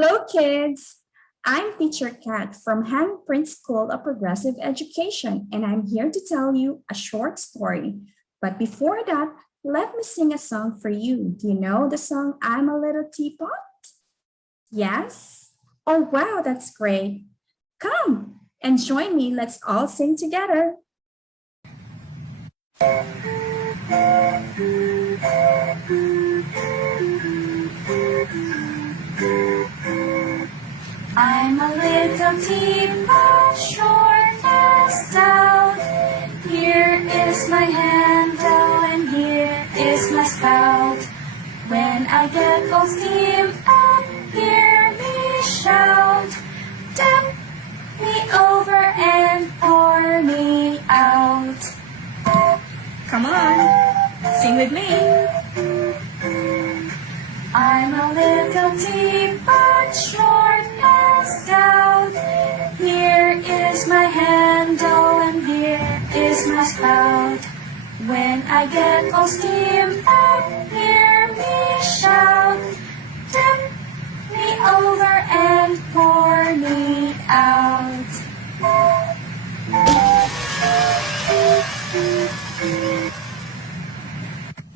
Hello, kids. I'm teacher Kath from Handprint School of Progressive Education, and I'm here to tell you a short story. But before that, let me sing a song for you. Do you know the song I'm a Little Teapot? Yes? Oh, wow, that's great. Come and join me. Let's all sing together. I'm a little teapot, short and stout. Here is my handle and here is my spout. When I get all steam up, hear me shout. Tip me over and pour me out. Come on, sing with me. I'm a little teapot, short and stout. Here is my handle and here is my spout. When I get all steamed up, hear me shout. Tip me over and pour me out.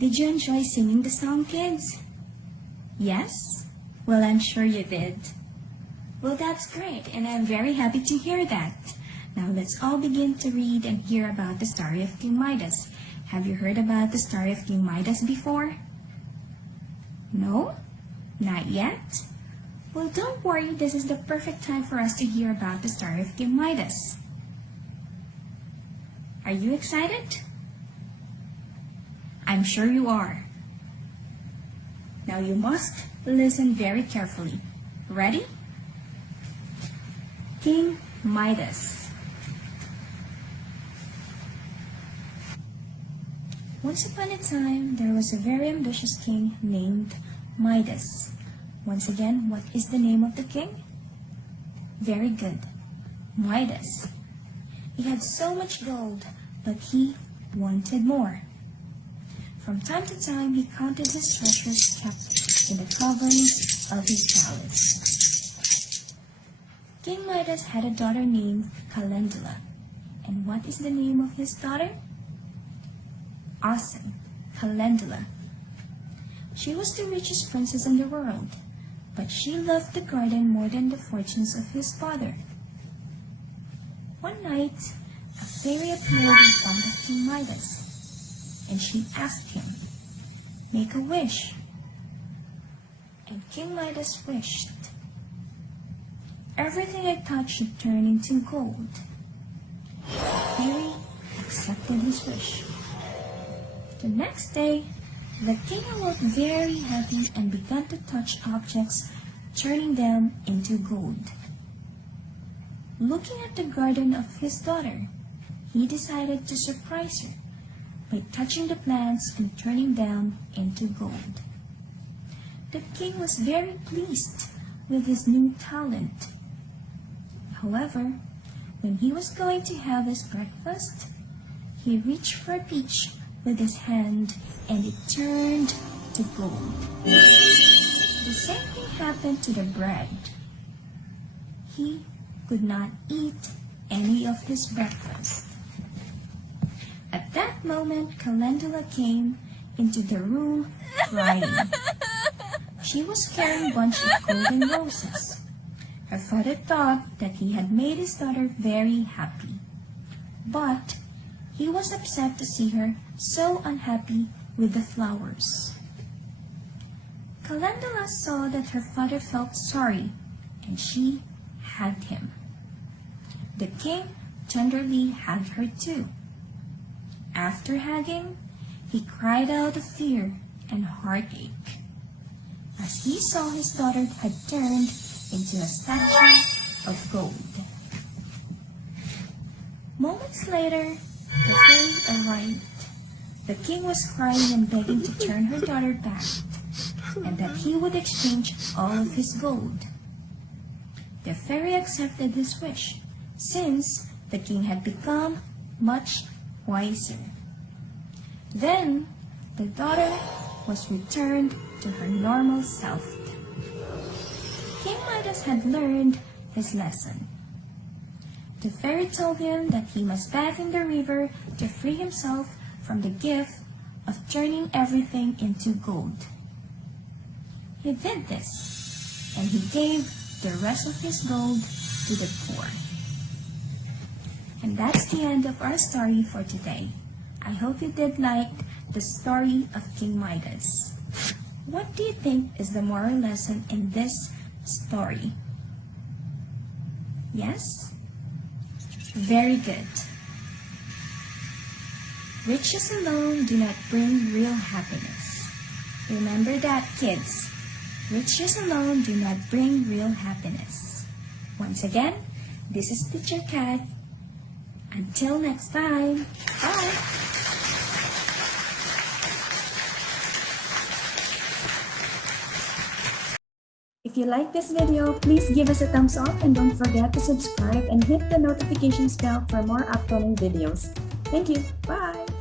Did you enjoy singing the song, kids? Yes? Well, I'm sure you did. Well, that's great, and I'm very happy to hear that. Now, let's all begin to read and hear about the story of King Midas. Have you heard about the story of King Midas before? No? Not yet? Well, don't worry, this is the perfect time for us to hear about the story of King Midas. Are you excited? I'm sure you are. Now you must listen very carefully. Ready? King Midas. Once upon a time, there was a very ambitious king named Midas. Once again, what is the name of the king? Very good. Midas. He had so much gold, but he wanted more. From time to time, he counted his treasures kept in the caverns of his palace. King Midas had a daughter named Calendula. And what is the name of his daughter? Awesome, Calendula. She was the richest princess in the world, but she loved the garden more than the fortunes of his father. One night, a fairy appeared in front of King Midas, and she asked him, "Make a wish." And King Midas wished, "Everything I touch should turn into gold." The fairy accepted his wish. The next day, the king awoke very happy and began to touch objects, turning them into gold. Looking at the garden of his daughter, he decided to surprise her by touching the plants and turning them into gold. The king was very pleased with his new talent. However, when he was going to have his breakfast, he reached for a peach with his hand and it turned to gold. The same thing happened to the bread. He could not eat any of his breakfast. At that moment, Calendula came into the room crying. She was carrying a bunch of golden roses. Her father thought that he had made his daughter very happy, but he was upset to see her so unhappy with the flowers. Calendula saw that her father felt sorry, and she hugged him. The king tenderly hugged her too. After hugging, he cried out of fear and heartache as he saw his daughter had turned into a statue of gold. Moments later, the fairy arrived. The king was crying and begging to turn her daughter back, and that he would exchange all of his gold. The fairy accepted his wish, since the king had become much wiser. Then, the daughter was returned to her normal self. King Midas had learned his lesson. The fairy told him that he must bathe in the river to free himself from the gift of turning everything into gold. He did this, and he gave the rest of his gold to the poor. And that's the end of our story for today. I hope you did like the story of King Midas. What do you think is the moral lesson in this story? Yes? Very good. Riches alone do not bring real happiness. Remember that, kids. Riches alone do not bring real happiness. Once again, this is Teacher Kath. Until next time, bye! If you like this video, please give us a thumbs up and don't forget to subscribe and hit the notifications bell for more upcoming videos. Thank you. Bye!